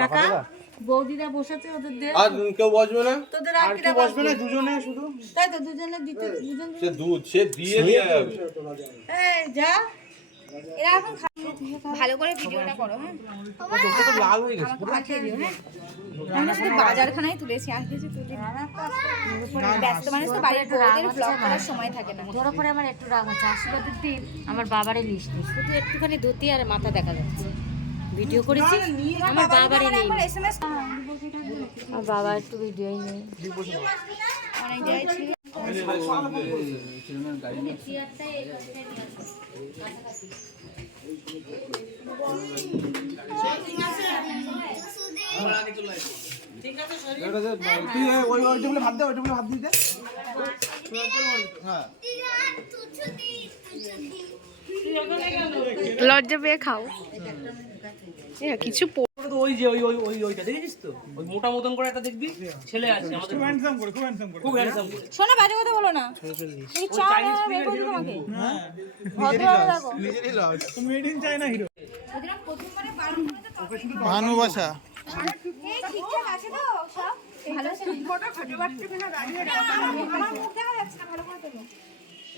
টাকা বৌদিরা বসেছে ওদের দে। আর কেউ বসবে না? তোদের আর কি বসবে না, দুজনে শুধু। তাই তো দুজনে দিতে দুজন। সে দুধ সে দিয়ে দিয়ে যাবে। এই যা এরা এখন ভালো করে ভিডিওটা করো। হ্যাঁ চোখটা তো লাল হয়ে গেছে পুরো। আমরা শুধু বাজারখানায় তুলেছি, আর কিছু তুলি ব্যস্ত মানুষ তো, বাড়ির বউদের ব্লগ করার সময় থাকে না। তোর উপরে আমার একটু রাগ আছে। আশীর্বাদের দিন আমার বাবারই লিস্ট নেই, শুধু একটুখানি ধুতি আর মাথা দেখা যাচ্ছে। ভিডিও করেছি আমার বাবারই নেই, এসএমএস আমার বাবা একটু ভিডিওই নেই। অনেক জায়গায় ছিল। লজ্জা পেয়ে খাও কিছু। ওই যে ওইটা দেখেছিস তো, ওই মোটা মতন করে একটা দেখবি ছেলে আছে আমাদের, খুব হ্যান্ডসাম করে। শোনো বাজে কথা বলো না। এই চা বের করে দিও আমাকে। ভদ্রভাবে দেখো। মেড ইন চায়না হিরো ওদিন প্রথমবারে বারণ করে তো ভানুবাসা। এই ঠিকঠাক আছে তো সব ভালো আছে। ফটো ফটো বাটতে কিনা দাঁড়িয়ে আমার মুখ দেখা যাচ্ছে না, ভালো করে তোলো।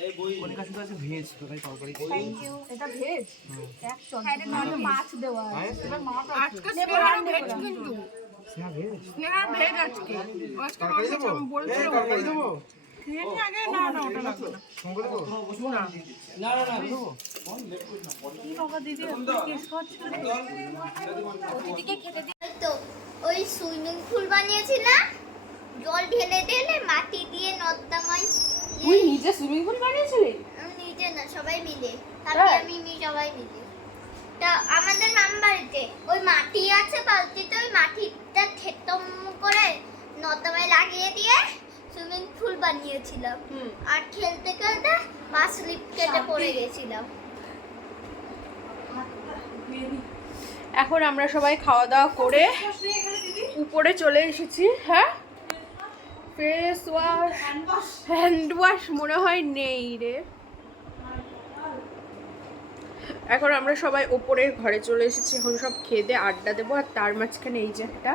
এই বই অনেক কাছে আছে ভেজ তো তাই তরকারি। Thank you. এটা ভেজ এক চল। হ্যাঁ এটা নরমাল মাছ দেওয়া আছে। এটা মাছ আজকে স্নেহার ভেজ কিন্তু স্নেহার ভেজ আজকে তরকারি দেবো? তরকারি দেবো? খেয়েছি আগে। না না ওটা লাগবে না। সঙ্গে দেবো? না না না কি বাবা দিদি কিস করছো? ওদিকে খেতে দিই। তো ওই সুইমিং পুল বানিয়েছি না, জল ঢেলে ঢেলে মাটি দিয়ে নর্দমায়। তুই নিজে সুইমিং পুল বানিয়েছিলি? আমি নিজে না, সবাই মিলে, তারপরে আমি সবাই মিলে। তা আমাদের মামার বাড়িতে ওই মাটি আছে বালতিতে, ওই মাটিটা থেতম করে নর্দমায় লাগিয়ে দিয়ে সুইমিং পুল বানিয়েছিলাম। আর খেলতে খেলতে পা স্লিপ কেটে পড়ে গেছিলাম। এখন আমরা সবাই খাওয়া দাওয়া করে উপরে চলে এসেছি। হ্যাঁ ফেস ওয়াশ হ্যান্ড ওয়াশ মনে হয় নেই রে। এখন আমরা সবাই ওপরের ঘরে চলে এসেছি, এখন সব খেয়ে দিয়ে আড্ডা দেবো। আর তার মাঝখানে এই যে একটা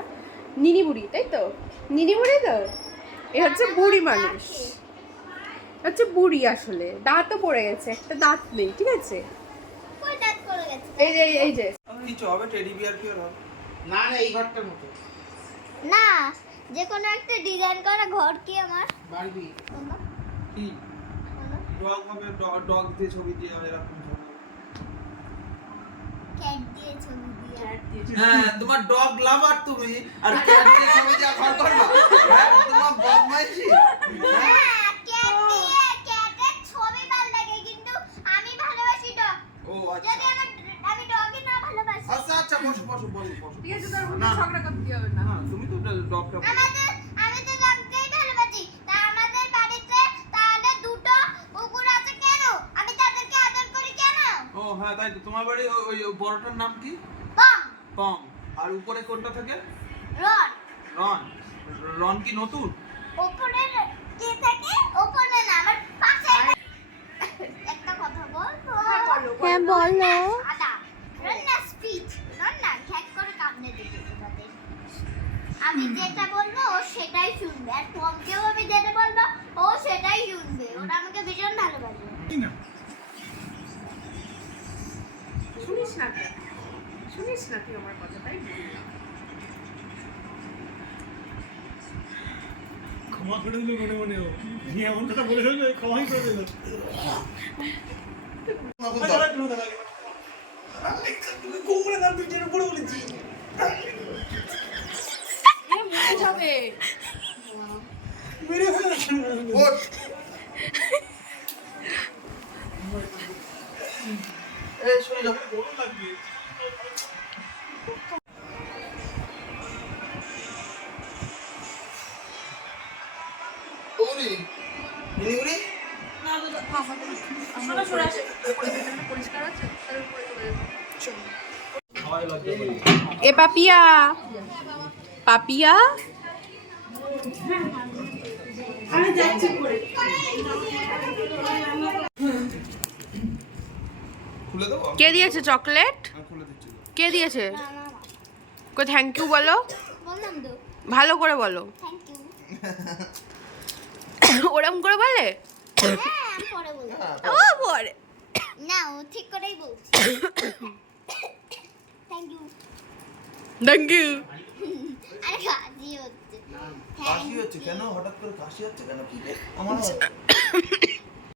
নিনি বুড়ি, তাই তো নিনি বুড়ি তো, এ হচ্ছে বুড়ি মানুষ, হচ্ছে বুড়ি। আসলে দাঁতও পড়ে গেছে, একটা দাঁত নেই, ঠিক আছে। কই দাঁত পড়ে গেছে? এই যে এই যে কিছু হবে টেডি বিয়ার কি হবে? না না এই ঘরটার মতো না, যে কোনো একটা ডিজাইন করা ঘর কি আমার বাড়বি বাবা? কি ডগ হবে? ডগ দিয়ে ছবি দিয়ে এরকম ছবি। ক্যাট দিয়ে ছবি দিয়ে। হ্যাঁ তোমার ডগ লাভার তুমি, আর ক্যাট দিয়ে ছবি দিয়ে ঘর করবা? হ্যাঁ তোমার বদমাইশি। হ্যাঁ, ক্যাট দিয়ে ক্যাটের ছবি ভালো লাগে, কিন্তু আমি ভালোবাসি ডগ। ও আচ্ছা যদি আমি ডগই না ভালোবাসি। আচ্ছা আচ্ছা বসো বসো বসো বসো। ঠিক আছে, তার মধ্যে ঝগড়া করতে হবে না। না তুমি তো ডগটা আমি তো ডগকেই ভালোবাসি। তা আমাদের বাড়িতে তাহলে দুটো কুকুর আছে কেন? আমি তাদেরকে আদর করি কেন? ও হ্যাঁ তাই তো। তোমার বাড়ি ওই বড়টার নাম কি? পম, পম। আর উপরে কোনটা থাকে? রন। রন। রন কি নতুন? ওপরে কে থাকে? ওপরে না, আমার পাশে। একটা কথা বলবো? হ্যাঁ বলো। আদা রান্না স্পিচ রান্না ঘ্যাক করে কামড়ে দিতে তোমাদের। আমি যেটা বলবো ও সেটাই শুনবে, আর পমকেও আমি যেটা বলবো ও সেটাই শুনবে। ওরা আমাকে ভীষণ ভালোবাসে। শুনিস না তুই, শুনিস না তুই আমার কথা, তাই ক্ষমা করে দিল মনে মনে। ও এমন কথা বলে ফেললো, ক্ষমাই করে দিল। হবে। পরিষ্কার আছে, এ পাপিয়া পাপিয়া খুলে দেবো? কে দিয়েছে চকলেট? খুলে দিচ্ছি। কে দিয়েছে? কো থ্যাংক ইউ বলো, বললাম তো ভালো করে বলো। Thank you. ওরম করে বলে হ্যাঁ আমি পরে বলবো। ও বলে না ও ঠিক করেই বলছি। Thank you. Thank you. আরে কাশি হচ্ছে। কাশি হচ্ছে কেন? হঠাৎ করে কাশি হচ্ছে কেন? কি রে? আমার